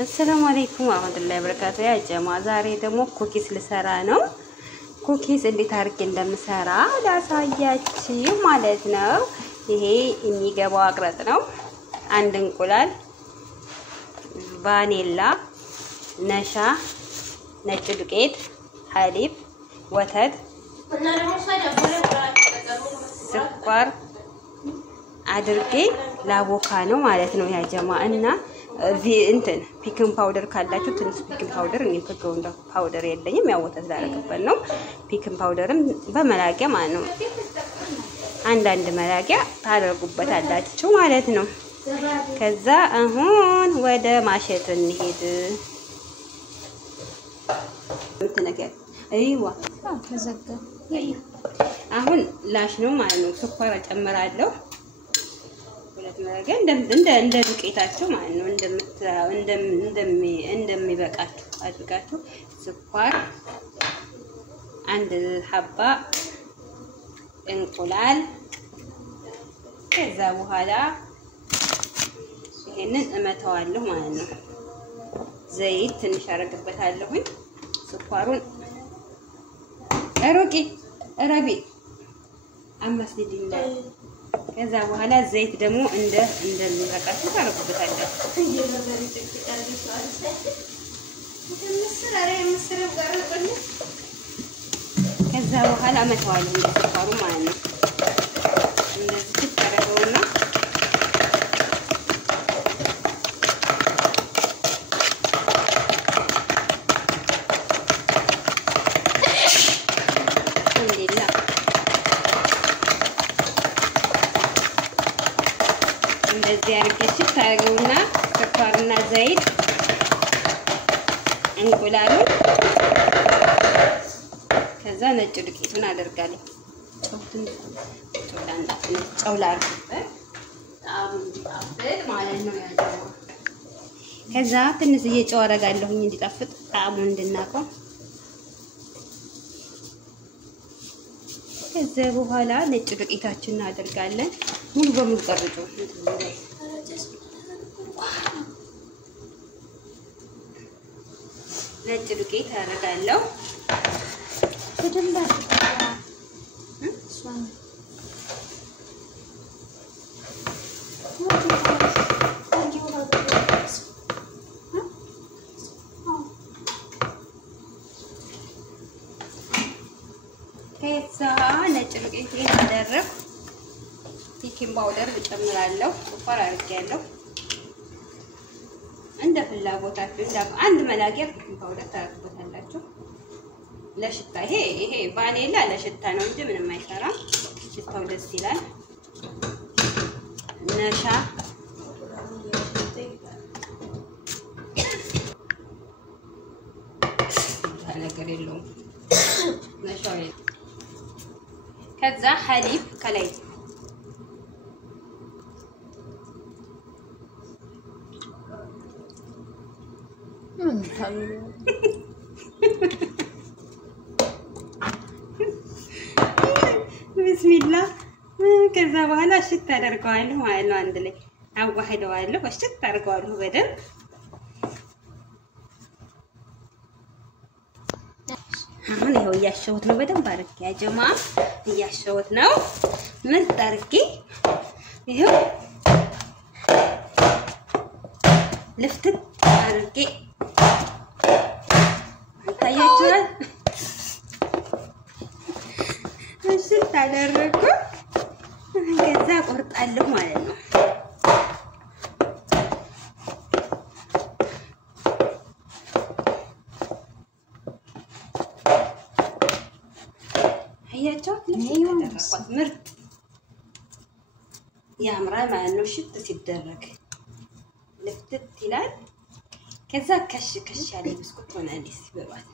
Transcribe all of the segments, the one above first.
السلام عليكم ورحمة الله وبركاته يا جماعة زاري دمو كوكيس لسرا ነው ኩኪስ እንዴት አርጌ እንደምሰራ ላሳያችሁ ማለት ነው። ይሄ የሚገባው አቅረጥ ነው። አንድ እንቁላል፣ ቫኒላ፣ ነሻ፣ ነጭ ዱቄት፣ ሐሊብ፣ ወተት፣ ስኳር አድርጌ ላቦካ ነው ማለት ነው ያ ጀማዓ እና እንትን ፒክን ፓውደር ካላችሁ ትንሽ ፒክን ፓውደር እኔ ከጎንዳ ፓውደር የለኝም ያው ወተት ላረግበት ነው። ፒክን ፓውደርም በመላቂያ ማለት ነው አንድ መላቂያ ታደርጉበታላችሁ ማለት ነው። ከዛ አሁን ወደ ማሸት እንሄድ። እንተነገር አይዋ ተዘጋ። አሁን ላሽ ነው ማለት ነው። ስኳር ጨምራለሁ እንደ ዱቄታቸው ማለት ነው እንደሚበቃችሁ አድርጋችሁ ስኳር አንድ ሀባ እንቁላል ከዛ በኋላ ይሄንን እመታዋለሁ ማለት ነው። ዘይት ትንሽ አረግበታለሁ። ስኳሩን ረቢ አማስሊዲና ከዛ በኋላ ዘይት ደግሞ እንደሚበቃችሁ ታረጉበታላችሁ። ከዛ በኋላ መተዋለሁ እንደተፋሩ ማለት ነው። እንደዚህ ተደረገውና እንደዚህ አርገሽ ታረጉና ስኳርና ዘይት እንቁላሉን ከዛ ነጭ ዱቄቱን አደርጋለሁ። ጨውላርኩበት ማለት ነው ያለው። ከዛ ትንሽዬ ጨው አረጋለሁ እንዲጣፍጥ ጣዕሙን እንድናቀው። ከዛ በኋላ ነጭ ዱቄታችንን እናደርጋለን። ሙሉ በሙሉ ቀርጩ ነጭ ዱቄት አደርጋለሁ። ከዛ ነጭ ዱቄቴን አደረኩ። ፒኪንግ ፓውደር እጨምራለሁ። ስኳር አድርጌያለሁ። እንደ ፍላጎታችሁ አንድ መላቂያ ፒኪንግ ፓውደር ታደርጉበታላችሁ ለሽታ። ይሄ ቫኒላ ለሽታ ነው እንጂ ምንም አይሰራም። ሽታው ደስ ይላል። ነሻ ነገር የለውም ነሻው። ከዛ ሐሊብ ከላይ ቢስሚላህ። ከዛ በኋላ እሽት አደርገዋለሁ ማለት ነው። አንድ ላይ አዋህደዋለሁ። እሽት አደርገዋለሁ በደንብ። አሁን ይሄው እያሸሁት ነው በደንብ አድርጌ ያ ጀማዓ እያሸሁት ነው ምርጥ አድርጌ። ይሄው ልፍትት አድርጌ ታያችኋል። እሺ ታደርኩ። ከዛ ቆርጣለሁ ማለት ነው። አያችኋት ምርጥ ያምራል ማለት ነው። ሽት ሲደረግ ልፍትት ይላል። ከዛ ከሽ ያለ ብስኩት ሆነ እንዴ ሲበሏት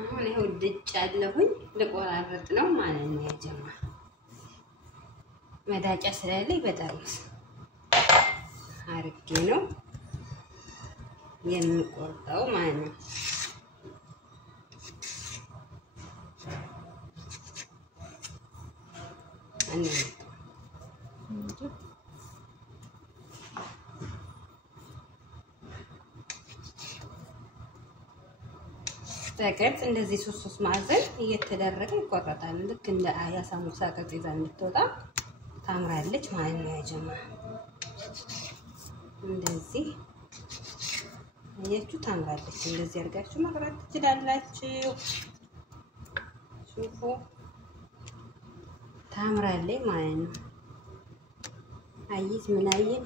አሁን ይሄው ድጭ ያለሁኝ ልቆራረጥ ነው ማለት ነው ያ ጀማዓ። መዳጫ ስለሌለኝ በጠርሙስ አርጌ ነው የምቆርጠው ማለት ነው። በቅርጽ እንደዚህ ሶስት ማዕዘን እየተደረገ ይቆረጣል። ልክ እንደ የሳሙሳ ቅርጽ ይዛ እንድትወጣ ታምራለች ማለት ነው። ያጀማ እንደዚህ አያችሁ፣ ታምራለች። እንደዚህ አድርጋችሁ መቅረጥ ትችላላችሁ። ሹፉ ታምራለች ማለት ነው። አይት ምን አይን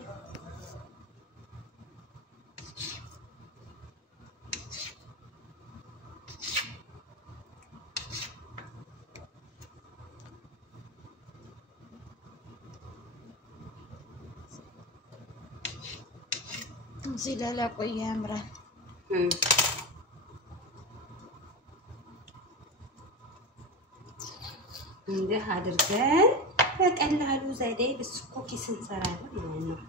እዚህ ላይ ቆየ ያምራል። እንዲህ አድርገን በቀላሉ ዘዴ ብስኩኪስ እንሰራለን ማለት ነው።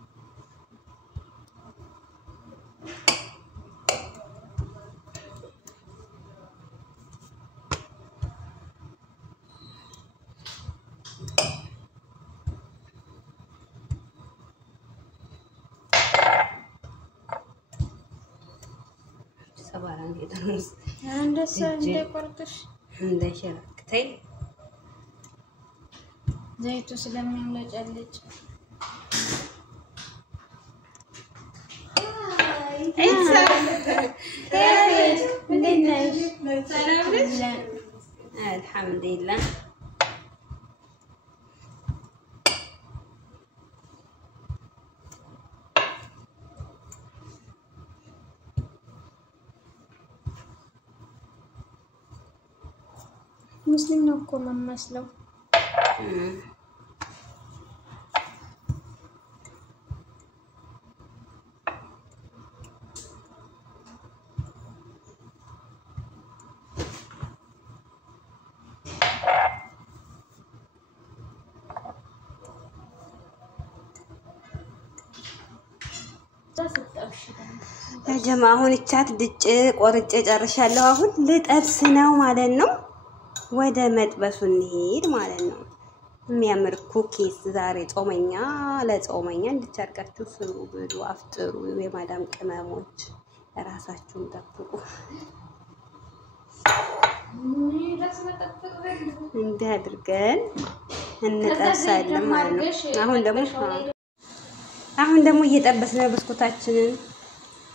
ሰባራን ጌታንስ እንደሰ እንደቆርጥሽ እንደሸራክተይ ዘይቱ ስለሚያምለጨልጭ አልሐምዱሊላህ። ሙስሊም ነው እኮ የምመስለው። ያጀማ አሁን እቻት ድጭ ቆርጬ ጨርሻለሁ። አሁን ልጠብስ ነው ማለት ነው። ወደ መጥበሱ እንሄድ ማለት ነው። የሚያምር ኩኪስ ዛሬ ጾመኛ ለጾመኛ እንድታርጋችሁ ስሩ፣ ብሉ፣ አፍጥሩ። የማዳም ቅመሞች ራሳችሁን ጠብቁ። እንዲህ አድርገን እንጠብሳለን ማለት ነው። አሁን ደግሞ እየጠበስን ነው ብስኩታችንን።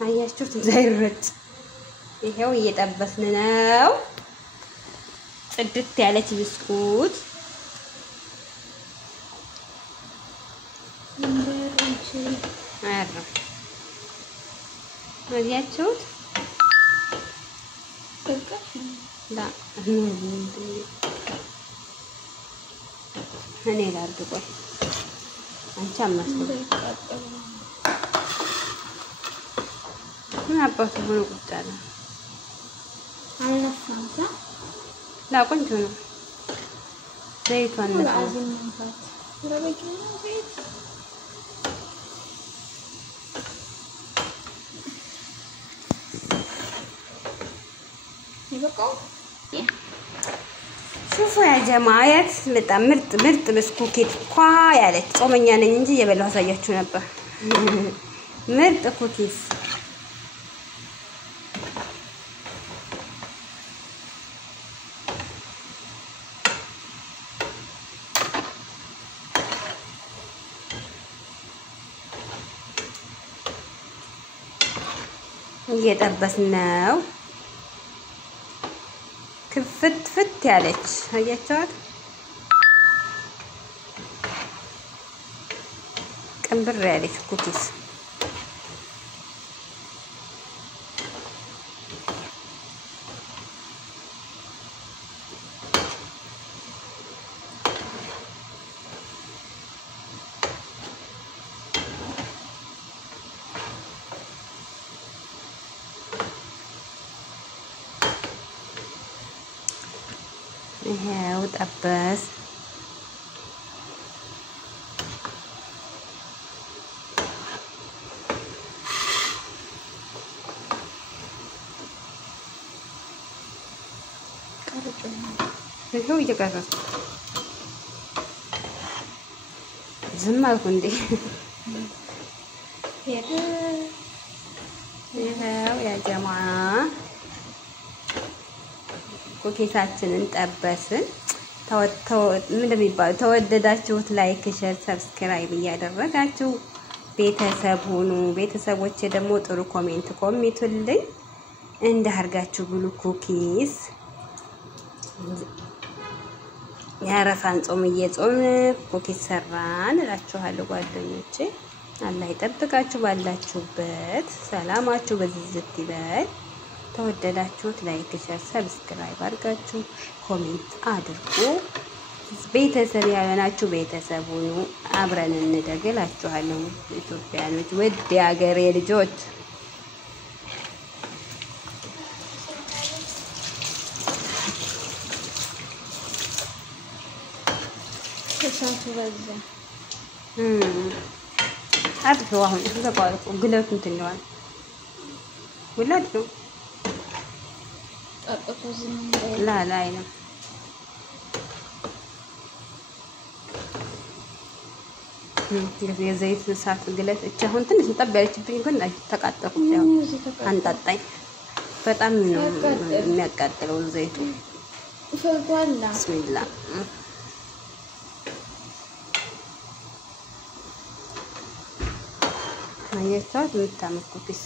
አያችሁት? ዘይረጭ ይሄው እየጠበስን ነው። ጽድት ያለች ብስኩት አያችሁት? እኔ ላድርግ። ቆይ አንቺ አማስበው ምን አባቱ ሆኖ ቁጭ አለ። አልነፋታ ላቆንጆ ነው። ዘይቷን ነው ሹፉ ያ ጀማዓት በጣም ምርጥ ብስኩት ኳ ያለች ጾመኛ ነኝ እንጂ የበላሁ አሳያችሁ ነበር። ምርጥ ኩኪስ እየጠበስን ነው። ክፍት ያለች አያችኋት? ቅንብር ያለች ኩኪስ ይሄው ጠበስ ይሄው እየቀረጽኩ ዝም አልኩ እንዴ? ይሄው ያ ጀማ ኩኪሳችንን ጠበስን። ምን እንደሚባለው ተወደዳችሁት? ላይክ፣ ሼር፣ ሰብስክራይብ እያደረጋችሁ ቤተሰብ ሁኑ። ቤተሰቦቼ ደግሞ ጥሩ ኮሜንት ኮሚቱልኝ። እንዳርጋችሁ ብሉ ኩኪስ የአረፋን ጾም እየጾምን ኩኪስ ሰራን እላችኋለሁ ጓደኞቼ። አላህ ይጠብቃችሁ ባላችሁበት፣ ሰላማችሁ በዝዝት ይበል። ተወደዳችሁት ላይክ፣ ሼር፣ ሰብስክራይብ አድርጋችሁ ኮሜንት አድርጉ። ቤተሰብ ያለናችሁ ቤተሰብ ሁኑ። አብረን እንደግ እላችኋለሁ ኢትዮጵያኖች፣ ውድ የሀገሬ ልጆች። እሳቱ በዛ አጥፎ አሁን ተቋርጦ ግለቱ እንትን ይለዋል። ወላድ ነው ጠጥቶ ዝም ላ አይለም። የዘይት እሳት ግለት እቺ አሁን ትንሽ ጠብ ያለችብኝ ግን ተቃጠልኩ። ያው አንጣጣኝ በጣም ነው የሚያቃጥለው ዘይቱ። ፈልቷላ ቢስሚላህ አያችኋት? የምታምር ኩኪስ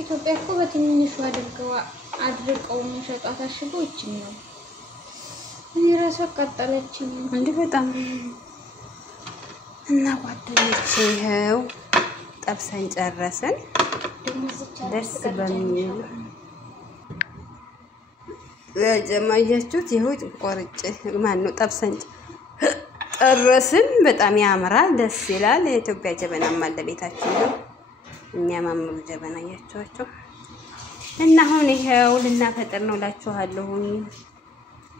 ኢትዮጵያ እኮ በትንንሹ አድርቀው የሚሸጧት አሽገው እቺን ነው። እኔ ራሱ አቃጠለችኝ እንዴ በጣም እና ጓደኞቼ ይኸው ጠብሰን ጨረስን። ደስ በሚል ለጀማያችሁት ይኸው ቆርጬ ማነው ጠብሰን ጨረስን። በጣም ያምራል፣ ደስ ይላል። የኢትዮጵያ ጀበናም አለ ቤታችን ነው። የሚያማምሩ ጀበና ያያችኋቸው እና አሁን ይሄው ልናፈጥር ነው እላችኋለሁ።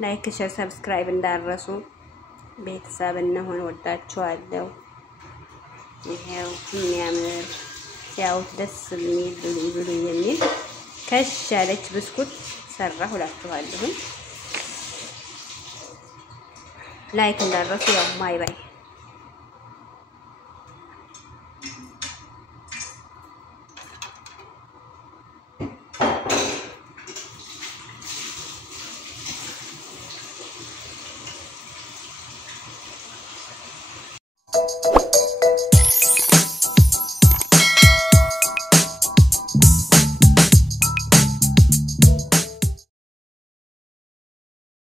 ላይክ፣ ሼር፣ ሰብስክራይብ እንዳረሱ ቤተሰብ እንሆን። ወዳችኋለሁ። ይሄው የሚያምር ሲያዩት ደስ የሚል ብሉ የሚል ከሽ ያለች ብስኩት ሰራሁ እላችኋለሁ። ላይክ እንዳረሱ ያው ማይ ባይ